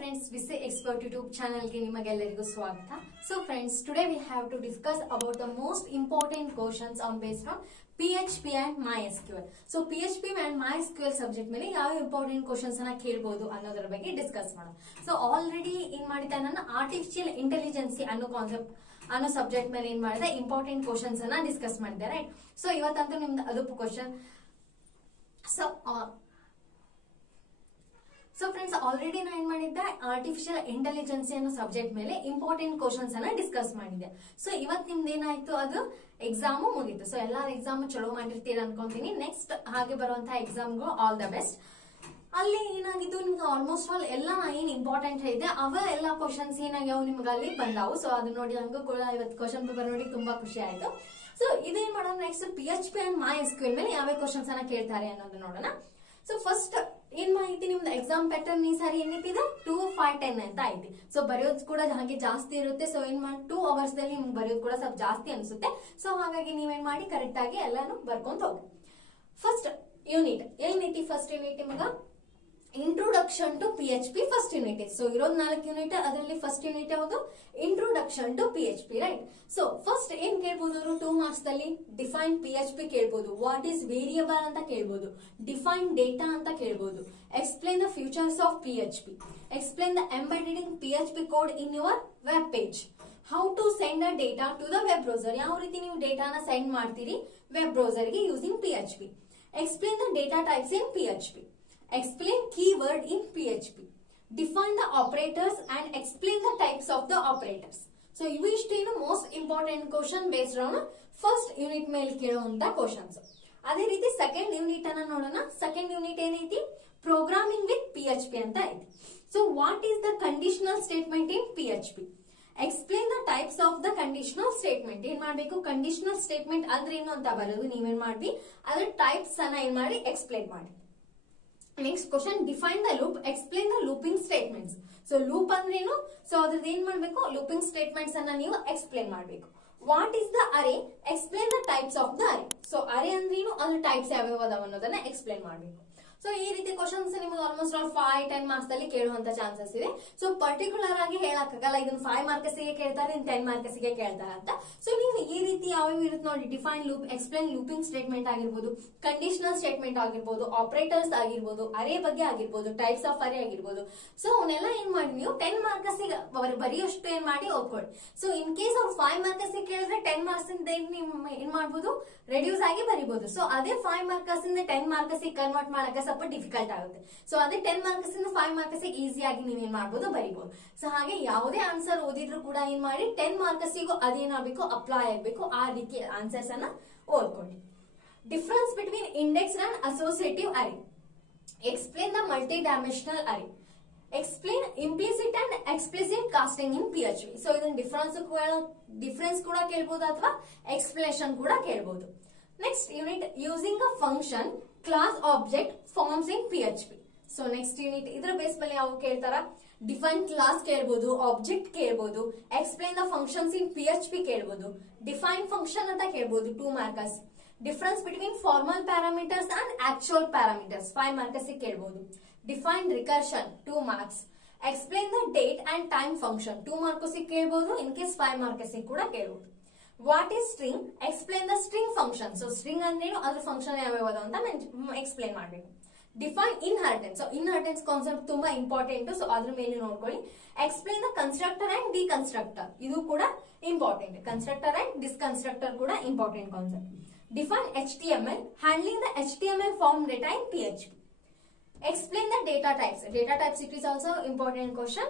friends, Visi Expert YouTube channel ge nimagellarigoo swagata. So friends, today we have to discuss about the most important questions on based on PHP and MySQL. So PHP and MySQL subject ಮೇಲೆ ಯಾವ important questions ಅನ್ನ ಕೇಳಬಹುದು ಅನ್ನೋದರ ಬಗ್ಗೆ discuss ಮಾಡೋಣ. So already ಏನ್ ಮಾಡಿದ್ದೆ ನಾನು ಆರ್ಟಿಫಿಷಿಯಲ್ ಇಂಟೆಲಿಜೆನ್ಸಿ ಅನ್ನೋ ಕಾನ್ಸೆಪ್ಟ್ ಅನ್ನೋ ಸಬ್ಜೆಕ್ಟ್ ಮೇಲೆ ಏನ್ ಮಾಡಿದೆ ಇಂಪಾರ್ಟೆಂಟ್ ಕ್ವೆಶ್ಚನ್ಸ್ ಅನ್ನ ಡಿಸ್ಕಸ್ ಮಾಡಿದೆ, ರೈಟ್? ಸೊ ಇವತ್ತಂತೂ ನಿಮ್ದು ಅದು ಕ್ವೆಶ್ಚನ್. ಸೊ ಫ್ರೆಂಡ್ಸ್, ಆಲ್ರೆಡಿ ನಾನು ಏನ್ ಮಾಡಿದ್ದೆ ಆರ್ಟಿಫಿಷಿಯಲ್ ಇಂಟೆಲಿಜೆನ್ಸಿ ಅನ್ನೋ ಸಬ್ಜೆಕ್ಟ್ ಮೇಲೆ ಇಂಪಾರ್ಟೆಂಟ್ ಕ್ವೆಶ್ಚನ್ಸ್ ಅನ್ನ ಡಿಸ್ಕಸ್ ಮಾಡಿದ್ದೆ. ಸೊ ಇವತ್ತು ನಿಮ್ದು ಏನಾಯ್ತು, ಅದು ಎಕ್ಸಾಮು ಮುಗೀತು. ಸೊ ಎಲ್ಲಾರ ಎಕ್ಸಾಮ್ ಚಲೋ ಮಾಡಿರ್ತೀರ ಅನ್ಕೊಂತೀನಿ. ನೆಕ್ಸ್ಟ್ ಹಾಗೆ ಬರುವಂತಹ ಎಕ್ಸಾಮ್ಗೂ ಆಲ್ ದ ಬೆಸ್ಟ್. ಅಲ್ಲಿ ಏನಾಗಿದ್ದು ನಿಮ್ಗೆ ಆಲ್ಮೋಸ್ಟ್ ಆಲ್ ಎಲ್ಲ ಏನ್ ಇಂಪಾರ್ಟೆಂಟ್ ಇದೆ ಅವ ಎಲ್ಲ ಕ್ವಶನ್ಸ್ ಏನಾಗ್ಯಾವ ನಿಮ್ಗೆ ಅಲ್ಲಿ ಬಂದಾವು. ಸೊ ಅದು ನೋಡಿ ನಂಗೂ ಕೂಡ ಇವತ್ತು ಕ್ವಶನ್ ಪೇಪರ್ ನೋಡಿ ತುಂಬಾ ಖುಷಿ ಆಯ್ತು. ಸೊ ಇದೇನ್ ಮಾಡೋಣ, ನೆಕ್ಸ್ಟ್ PHP ಅಂಡ್ MySQL ಮೇಲೆ ಯಾವ ಕ್ವಶನ್ಸ್ ಅನ್ನ ಕೇಳ್ತಾರೆ ಅನ್ನೋದು ನೋಡೋಣ. ಸೊ ಫಸ್ಟ್ ಏನ್ ಮಾಹಿತಿ, ನಿಮ್ದು ಎಕ್ಸಾಮ್ ಪ್ಯಾಟರ್ನ್ ಈ ಸಾರಿ ಏನೈತಿದೆ 2, 5, 10 ಅಂತ ಐತಿ. ಸೊ ಬರೆಯೋದು ಕೂಡ ಹಾಗೆ ಜಾಸ್ತಿ ಇರುತ್ತೆ. ಸೊ ಏನ್ ಮಾಡಿ 2 ಅವರ್ಸ್ ದಲ್ಲಿ ನಿಮ್ಗೆ ಬರೆಯೋದು ಕೂಡ ಸ್ವಲ್ಪ ಜಾಸ್ತಿ ಅನ್ಸುತ್ತೆ. ಸೊ ಹಾಗಾಗಿ ನೀವೇನ್ ಮಾಡಿ ಕರೆಕ್ಟ್ ಆಗಿ ಎಲ್ಲಾನು ಬರ್ಕೊಂತ ಹೋಗಿ. ಫಸ್ಟ್ ಯೂನಿಟ್ ಏನೈತಿ, ಫಸ್ಟ್ ಯೂನಿಟ್ ನಿಮ್ಗ introduction to PHP first unit. So ಇರೋದ್ 4 ಯೂನಿಟ್, ಅದರಲ್ಲಿ ಫಸ್ಟ್ ಯೂನಿಟ್ ಯಾವುದು, introduction to PHP, right? So first ಏನ್ ಕೇಳ್ಬೋದು ಅವರು 2 ಮಾರ್ಕ್ಸ್ ದಲ್ಲಿ, ಡಿಫೈನ್ PHP ಕೇಳ್ಬೋದು, ವಾಟ್ ಈಸ್ ವೇರಿಯಬಲ್ ಅಂತ ಕೇಳ್ಬೋದು, ಡಿಫೈನ್ ಡೇಟಾ ಅಂತ ಕೇಳ್ಬೋದು, explain the features of PHP, explain the embedded in PHP code in your web page, how to send a data to the web browser, ಯಾವ ರೀತಿ ನೀವು ಡೇಟಾನ send ಮಾಡ್ತೀರಿ web browser ಗೆ using PHP, explain the data types in PHP, explain keyword in PHP, define the operators and explain the types of the operators. So ಇವು ಇಷ್ಟೇನು most important question based on first unit ಮೇಲೆ ಕೇಳುವಂತ questions. ಅದೇ ರೀತಿ second unit ಅನ್ನ ನೋಡೋಣ. Second unit ಏನೈತಿ, programming with PHP ಅಂತ ಐತಿ. So what is the conditional statement in PHP, explain the types of the conditional statement. ಏನ್ ಮಾಡ್ಬೇಕು, ಕಂಡೀಷನಲ್ ಸ್ಟೇಟ್ಮೆಂಟ್ ಅಂದ್ರೆ ಏನು ಅಂತ ಬರೋದು ನೀವೇನ್ ಮಾಡ್ವಿ, ಅದ್ರ ಟೈಪ್ಸ್ ಅನ್ನ ಏನ್ ಮಾಡಿ ಎಕ್ಸ್ಪ್ಲೇನ್ ಮಾಡಿ. Next question, define the loop, explain the looping statements. So loop ಅಂದ್ರೆ ಏನು, ಸೊ ಅದ್ರದ್ದು ಏನ್ ಮಾಡ್ಬೇಕು, ಲೂಪಿಂಗ್ ಸ್ಟೇಟ್ಮೆಂಟ್ಸ್ ಅನ್ನ ನೀವು ಎಕ್ಸ್ಪ್ಲೇನ್ ಮಾಡ್ಬೇಕು. What is the array, explain the types of the array. So array ಅಂದ್ರೆ ಏನು, ಅದ್ರ ಟೈಪ್ಸ್ ಯಾವ್ಯಾವ ಅದಾವ ಅನ್ನೋದನ್ನ ಎಕ್ಸ್ಪ್ಲೇನ್ ಮಾಡ್ಬೇಕು. ಸೊ ಈ ರೀತಿ ಕ್ವಶನ್ಸ್ ನಿಮಗೆ ಆಲ್ಮೋಸ್ಟ್ 5, 10 ಮಾರ್ಕ್ಸ್ ದಲ್ಲಿ ಕೇಳುವಂತ ಚಾನ್ಸಸ್ ಇದೆ. ಸೊ ಪರ್ಟಿಕ್ಯುಲರ್ ಆಗಿ ಹೇಳಕ್ಕಾಗಲ್ಲ ಇದನ್ನ 5 ಮಾರ್ಕ್ಸ್ಗೆ ಕೇಳ್ತಾರೆ, 10 ಮಾರ್ಕ್ಸ್ಗೆ ಕೇಳ್ತಾರೆ ಅಂತ. ಸೊ ನೀವು ಈ ರೀತಿ ಯಾವ್ಯಾವ ಇರುತ್ತೆ ನೋಡಿ, define loop, explain looping statement ಆಗಿರ್ಬೋದು, ಕಂಡೀಷನಲ್ ಸ್ಟೇಟ್ಮೆಂಟ್ ಆಗಿರ್ಬೋದು, ಆಪರೇಟರ್ಸ್ ಆಗಿರ್ಬೋದು, ಅರೇ ಬಗ್ಗೆ ಆಗಿರ್ಬೋದು, ಟೈಪ್ಸ್ ಆಫ್ ಅರೇ ಆಗಿರ್ಬೋದು. ಸೊ ಅವನ್ನೆಲ್ಲ ಏನ್ ಮಾಡಿ ನೀವು 10 ಮಾರ್ಕ್ಸ್ಗೆ ಬರೆಯೋಷ್ಟು ಏನ್ ಮಾಡಿ ಓದ್ಕೊಳ್ಳಿ. ಸೊ ಇನ್ ಕೇಸ್ ಅವ್ರು 5 ಮಾರ್ಕ್ಸ್ಗೆ ಕೇಳಿದ್ರೆ 10 ಮಾರ್ಕ್ಸ್ ಇಂದ ಏನ್ ಮಾಡ್ಬೋದು, ರೆಡ್ಯೂಸ್ ಆಗಿ ಬರಿಬಹುದು. ಸೊ ಅದೇ 5 ಮಾರ್ಕ್ಸ್ ಇಂದ 10 ಮಾರ್ಕ್ಸ್ಗೆ ಕನ್ವರ್ಟ್ ಮಾಡಕ್ಕೆ ಸ್ವಲ್ಪ ಡಿಫಿಕಲ್ಟ್ ಆಗುತ್ತೆ. ಸೊ ಅದೇ 10 ಮಾರ್ಕ್ಸ್ ಇಂದ 5 ಮಾರ್ಕ್ಸ್ ಈಸಿಯಾಗಿ ನೀವೇನ್ ಮಾಡ್ಬೋದು, ಬರಿಬಹುದು. ಸೊ ಹಾಗೆ ಯಾವುದೇ ಆನ್ಸರ್ ಓದಿದ್ರು ಕೂಡ ಏನ್ ಮಾಡಿ 10 ಮಾರ್ಕ್ಸ್ಗೂ ಅದೇನಾಗಬೇಕು, ಅಪ್ಲೈ ಆಗಬೇಕು. ಆ ರೀತಿ ಆನ್ಸರ್ಸ್ ಅನ್ನ ಓದ್ಕೊಳ್ಳಿ. Difference between index and associative array, explain the multi dimensional array, explain implicit and explicit casting in PHP. So ಇದನ್ನ ಡಿಫರೆನ್ಸ್ ಕೂಡ ಕೇಳ್ಬೋದು ಅಥವಾ ಎಕ್ಸ್ಪ್ಲನೇಷನ್ ಕೂಡ ಕೇಳ್ಬೋದು. Next unit, using a function, class, object, forms in PHP. So next unit ಇದ್ರ base ಮೇಲೆ ಯಾವ ಕೇಳ್ತಾರ, ಡಿಫೈನ್ ಕ್ಲಾಸ್ ಕೇಳ್ಬೋದು, ಆಬ್ಜೆಕ್ಟ್ ಕೇಳ್ಬೋದು, explain the functions in PHP ಕೇಳ್ಬೋದು, ಡಿಫೈನ್ ಫಂಕ್ಷನ್ ಅಂತ ಕೇಳ್ಬೋದು 2 marks, difference between formal parameters and actual parameters 5 marks ಕೇಳ್ಬೋದು, define recursion 2 marks, explain the date and time function 2 marks ಕೇಳ್ಬೋದು. ಇನ್ ಕೇಸ್ 5 ಮಾರ್ಕ್ಸ್ ಕೂಡ ಕೇಳ್ಬೋದು. What is string, explain the string function. So string ಅಂದ್ರೇನು, ಅದ್ರ function ಯಾವ್ಯಾವ ಅಂತ explain ಮಾಡ್ಬೇಕು. Define inheritance. So inheritance concept ತುಂಬಾ ಇಂಪಾರ್ಟೆಂಟ್. ಸೊ ಅದ್ರ ಮೇಲೆ ನೋಡ್ಕೊಳ್ಳಿ. ಎಕ್ಸ್ಪ್ಲೇನ್ ದ ಕನ್ಸ್ಟ್ರಕ್ಟರ್ ಅಂಡ್ ಡಿಕನ್ಸ್ಟ್ರಕ್ಟರ್, ಇದು ಕೂಡ ಇಂಪಾರ್ಟೆಂಟ್. ಕನ್ಸ್ಟ್ರಕ್ಟರ್ ಅಂಡ್ ಡಿಸ್ಕನ್ಸ್ಟ್ರಕ್ಟರ್ ಕೂಡ important concept. Define HTML, handling the HTML form data in PHP. Explain the data types. Data types, it is also important question.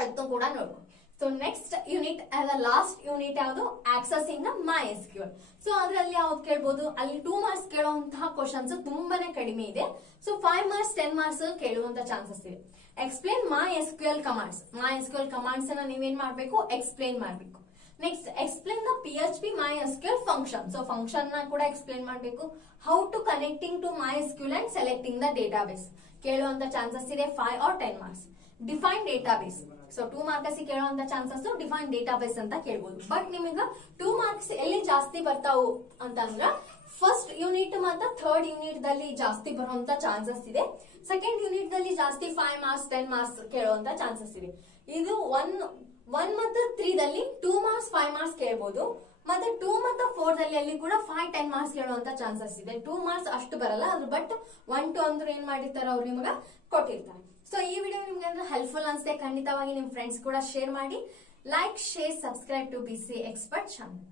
ಅದನ್ನು ಕೂಡ ನೋಡ್ಕೊ. So next unit, last unit ಯಾವುದು, accessing the MySQL. So ಅದ್ರಲ್ಲಿ ಯಾವ್ದು ಕೇಳ್ಬೋದು, ಅಲ್ಲಿ 2 marks ಕೇಳುವಂತಹ questions ತುಂಬಾನೇ ಕಡಿಮೆ ಇದೆ. ಸೊ 5 ಮಾರ್ಕ್ಸ್ 10 ಮಾರ್ಕ್ಸ್ ಕೇಳುವಂತ ಚಾನ್ಸಸ್ ಇದೆ. Explain MySQL commands. MySQL commands ಅನ್ನ ನೀವೇನ್ ಮಾಡ್ಬೇಕು, ಎಕ್ಸ್ಪ್ಲೇನ್ ಮಾಡ್ಬೇಕು. Next, explain the PHP MySQL function. So function ನ ಕೂಡ ಎಕ್ಸ್ಪ್ಲೇನ್ ಮಾಡ್ಬೇಕು. How to connecting to MySQL and selecting the database ಕೇಳುವಂತ ಚಾನ್ಸಸ್ ಇದೆ 5 or 10 marks. Define database. So 2 marks ಕೇಳುವಂತ ಚಾನ್ಸಸ್ ಡಿಫೈನ್ ಡೇಟಾಬೇಸ್ ಅಂತ ಕೇಳ್ಬೋದು. ಬಟ್ ನಿಮಗ 2 ಮಾರ್ಕ್ಸ್ ಎಲ್ಲಿ ಜಾಸ್ತಿ ಬರ್ತಾವು ಅಂತಂದ್ರ ಫಸ್ಟ್ ಯೂನಿಟ್ ಮತ್ತು ಥರ್ಡ್ ಯೂನಿಟ್ ದಲ್ಲಿ ಜಾಸ್ತಿ ಬರುವಂತ ಚಾನ್ಸಸ್ ಇದೆ. ಸೆಕೆಂಡ್ ಯೂನಿಟ್ ದಲ್ಲಿ ಜಾಸ್ತಿ 5 ಮಾರ್ಕ್ಸ್ 10 ಮಾರ್ಕ್ಸ್ ಕೇಳುವಂತ ಚಾನ್ಸಸ್ ಇದೆ. ಇದು 1 ಮತ್ತು 3 ದಲ್ಲಿ 2 ಮಾರ್ಕ್ಸ್ 5 ಮಾರ್ಕ್ಸ್ ಕೇಳಬಹುದು. ಮತ್ತೆ 2 ಮತ್ತು 4 ದಲ್ಲಿ ಅಲ್ಲಿ ಕೂಡ 5-10 ಮಾರ್ಕ್ಸ್ ಕೇಳುವಂತ ಚಾನ್ಸಸ್ ಇದೆ. 2 ಮಾರ್ಕ್ಸ್ ಅಷ್ಟು ಬರಲ್ಲ, ಅದ್ರ ಬಟ್ 1-2 ಅಂದ್ರೆ ಏನ್ ಮಾಡಿರ್ತಾರೆ ಅವ್ರು ನಿಮಗ ಕೊಟ್ಟಿರ್ತಾರೆ. ಸೊ ಈ ವಿಡಿಯೋ ನಿಮ್ಗೆ ಹೆಲ್ಪ್ಫುಲ್ ಅನ್ಸುತ್ತೆ, ಖಂಡಿತವಾಗಿ ನಿಮ್ ಫ್ರೆಂಡ್ಸ್ ಕೂಡ ಶೇರ್ ಮಾಡಿ. Like, share, subscribe to BCA Expert channel.